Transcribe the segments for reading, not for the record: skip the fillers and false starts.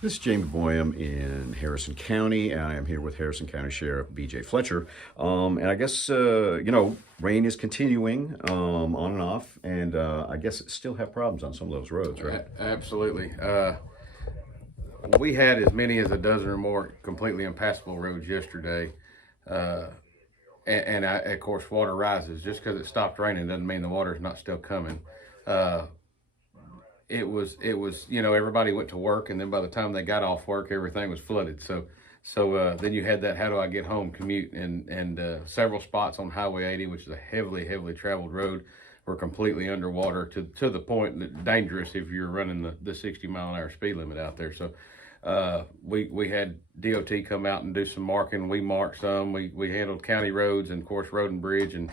This is Jamey Boyum in Harrison County. I am here with Harrison County Sheriff B.J. Fletcher. And I guess, rain is continuing on and off, and I guess it still have problems on some of those roads, right? Absolutely. We had as many as a dozen or more completely impassable roads yesterday. Of course, water rises. Just because it stopped raining doesn't mean the water's not still coming. It was, everybody went to work, and then by the time they got off work, everything was flooded. So then you had that how do I get home commute, and several spots on Highway 80, which is a heavily traveled road, were completely underwater to the point that dangerous if you're running the 60-mile-an-hour speed limit out there. So we had DOT come out and do some marking. We marked some. We handled county roads and, of course, road and bridge, and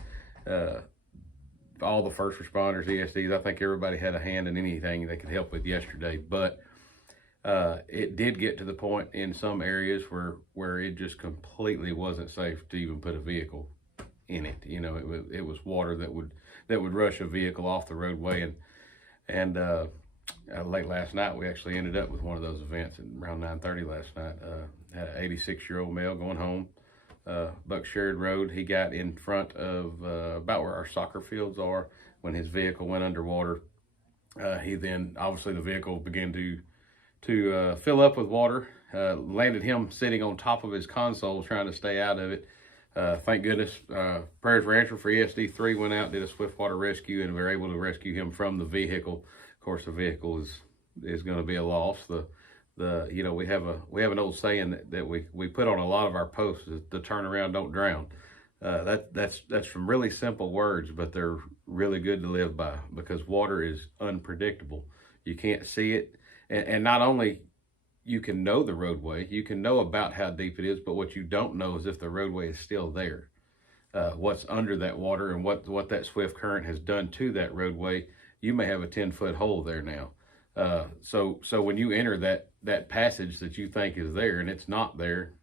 all the first responders, ESDs. I think everybody had a hand in anything they could help with yesterday. But it did get to the point in some areas where it just completely wasn't safe to even put a vehicle in it. It was water that would rush a vehicle off the roadway. And late last night, we actually ended up with one of those events at around 9:30 last night. Had an 86-year-old male going home, Buckshard Road. He got in front of about where our soccer fields are when his vehicle went underwater. He then, obviously, the vehicle began to fill up with water, landed him sitting on top of his console trying to stay out of it. Thank goodness, prayers were answered for ESD 3, went out, did a swift water rescue, and we were able to rescue him from the vehicle. Of course, the vehicle is going to be a loss. We have an old saying that we put on a lot of our posts, is to turn around, don't drown. That's some really simple words, but they're really good to live by, because water is unpredictable. You can't see it, and not only you can know the roadway, you can know about how deep it is, but what you don't know is if the roadway is still there. What's under that water, and what that swift current has done to that roadway. You may have a 10-foot hole there now. So when you enter that passage that you think is there and it's not there,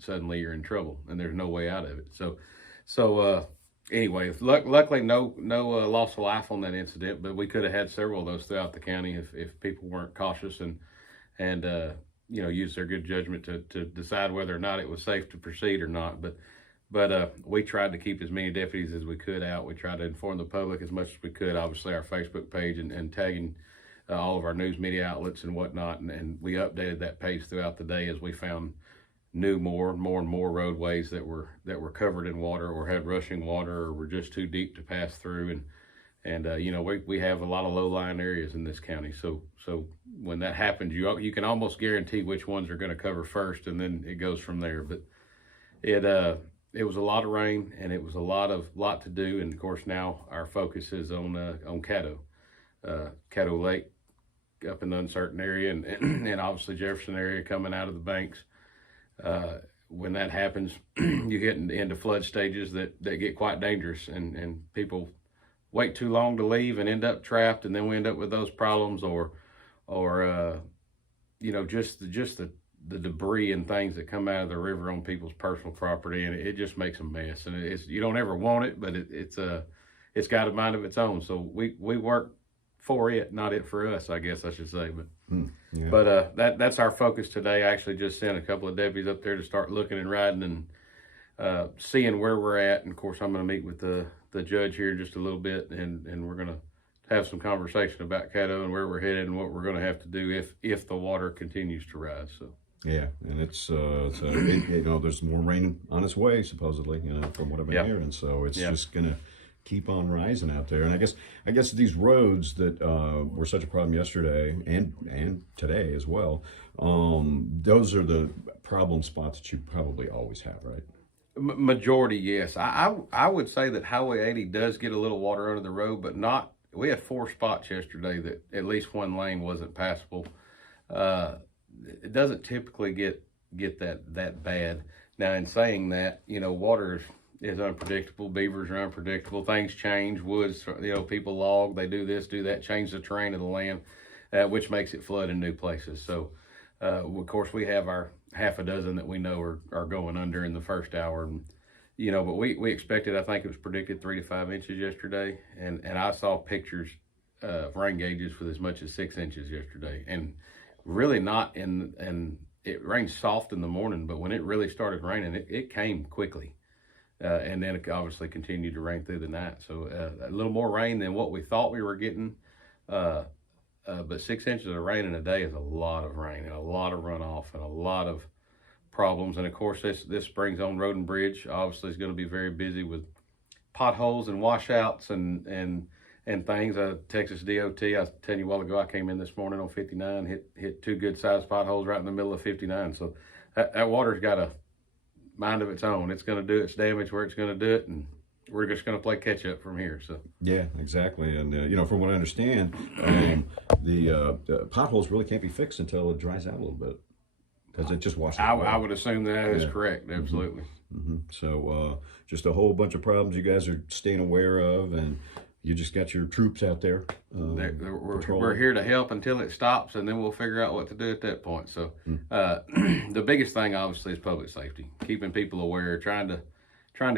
suddenly you're in trouble and there's no way out of it. So anyway, luckily no loss of life on that incident, but we could have had several of those throughout the county if people weren't cautious and use their good judgment to decide whether or not it was safe to proceed or not. But we tried to keep as many deputies as we could out. We tried to inform the public as much as we could, obviously our Facebook page and tagging all of our news media outlets and whatnot. And we updated that page throughout the day as we found more and more roadways that were covered in water or had rushing water or were just too deep to pass through. And we have a lot of low-lying areas in this county. So when that happens, you can almost guarantee which ones are going to cover first, and then it goes from there. But it was a lot of rain, and it was a lot to do. And of course, now our focus is on Caddo Lake up in the uncertain area, and obviously Jefferson area coming out of the banks. When that happens, you get into flood stages that get quite dangerous, and people wait too long to leave and end up trapped, and then we end up with those problems, or just the debris and things that come out of the river on people's personal property, and it just makes a mess. And you don't ever want it, but it's got a mind of its own. So we work for it, not it for us, I guess I should say. But that's our focus today. I actually just sent a couple of deputies up there to start looking and riding and seeing where we're at. And of course, I'm going to meet with the judge here in just a little bit, and we're going to have some conversation about Caddo and where we're headed and what we're going to have to do if the water continues to rise. So. Yeah, and it's there's more rain on its way, supposedly, from what I've been hearing. So it's just gonna keep on rising out there. And I guess these roads that were such a problem yesterday and today as well, those are the problem spots that you probably always have, right? Majority, yes. I would say that Highway 80 does get a little water under the road, but not. We had 4 spots yesterday that at least one lane wasn't passable. It doesn't typically get that bad. Now, in saying that, water is unpredictable. Beavers are unpredictable. Things change. Woods, people log. They do this, do that, change the terrain of the land, which makes it flood in new places. So, of course, we have our half a dozen that we know are going under in the first hour. And, but we expected, I think it was predicted 3 to 5 inches yesterday. And I saw pictures of rain gauges with as much as 6 inches yesterday. And really not and it rained soft in the morning, but when it really started raining, it came quickly. And then it obviously continued to rain through the night. So a little more rain than what we thought we were getting. But 6 inches of rain in a day is a lot of rain and a lot of runoff and a lot of problems. And of course, this brings on Road and Bridge. Obviously, is going to be very busy with potholes and washouts and things. Texas DOT, I was telling you a while ago, I came in this morning on 59, hit 2 good sized potholes right in the middle of 59. So that water's got a mind of its own. It's going to do its damage where it's going to do it, and we're just going to play catch up from here. So yeah, exactly. And you know, from what I understand, the potholes really can't be fixed until it dries out a little bit, because it just washes away. I would assume that is correct. Absolutely. So just a whole bunch of problems you guys are staying aware of, and you just got your troops out there. We're here to help until it stops, and then we'll figure out what to do at that point. So the biggest thing, obviously, is public safety, keeping people aware, trying to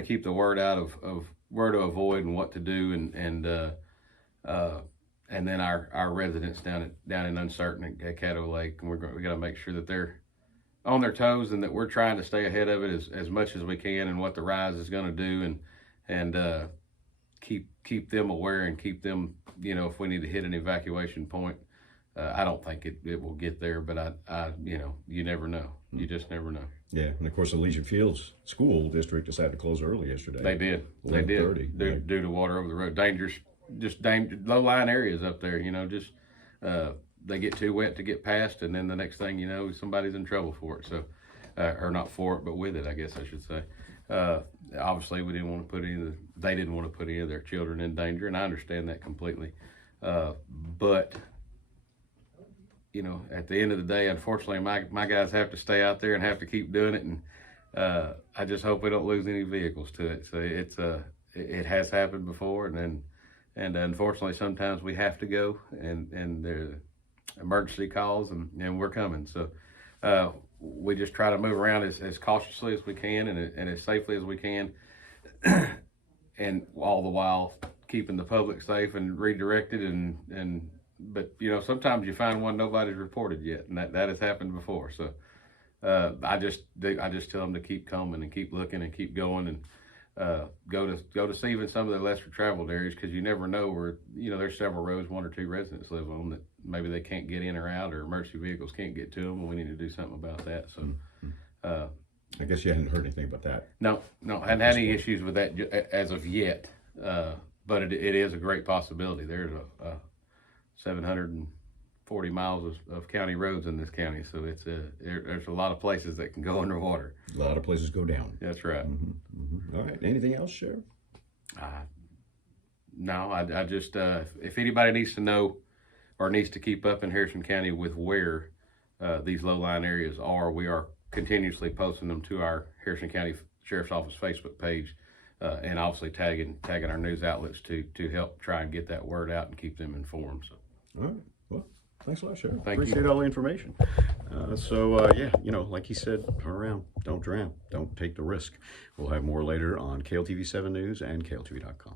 keep the word out of where to avoid and what to do, and then our residents down in Uncertain at Caddo Lake, and we got to make sure that they're on their toes and that we're trying to stay ahead of it as much as we can, and what the rise is going to do, and keep them aware and keep them, you know, if we need to hit an evacuation point. I don't think it will get there, but I you know, you never know. You just never know. Yeah, and of course the Legion Fields School District decided to close early yesterday. They did. Due to water over the road. Low-lying areas up there, you know, just they get too wet to get past, and then the next thing you know, somebody's in trouble for it. So, or not for it, but with it, I guess I should say. Obviously, they didn't want to put any of their children in danger, and I understand that completely. But you know, at the end of the day, unfortunately, my guys have to stay out there and have to keep doing it, and I just hope we don't lose any vehicles to it. So it has happened before, and unfortunately, sometimes we have to go, and there are emergency calls, and we're coming. So we just try to move around as cautiously as we can and as safely as we can, and all the while keeping the public safe and redirected, but you know, sometimes you find one nobody's reported yet, and that has happened before. So I just tell them to keep coming and keep looking and keep going, and go to see even some of the lesser traveled areas, because you never know where, you know, there's several roads 1 or 2 residents live on that maybe they can't get in or out, or emergency vehicles can't get to them, and we need to do something about that. So I guess you hadn't heard anything about that. No, hadn't had any issues with that as of yet, but it is a great possibility. There's a 740 miles of county roads in this county, so there's a lot of places that can go underwater. A lot of places go down. That's right. All right. Anything else, Sheriff? No, I just if anybody needs to know or needs to keep up in Harrison County with where these low-lying areas are, we are continuously posting them to our Harrison County Sheriff's Office Facebook page, and obviously tagging our news outlets to help try and get that word out and keep them informed. So. All right. Well, thanks a lot, Sheriff. Appreciate all the information. Yeah, you know, like he said, turn around, don't drown, don't take the risk. We'll have more later on KLTV 7 News and KLTV.com.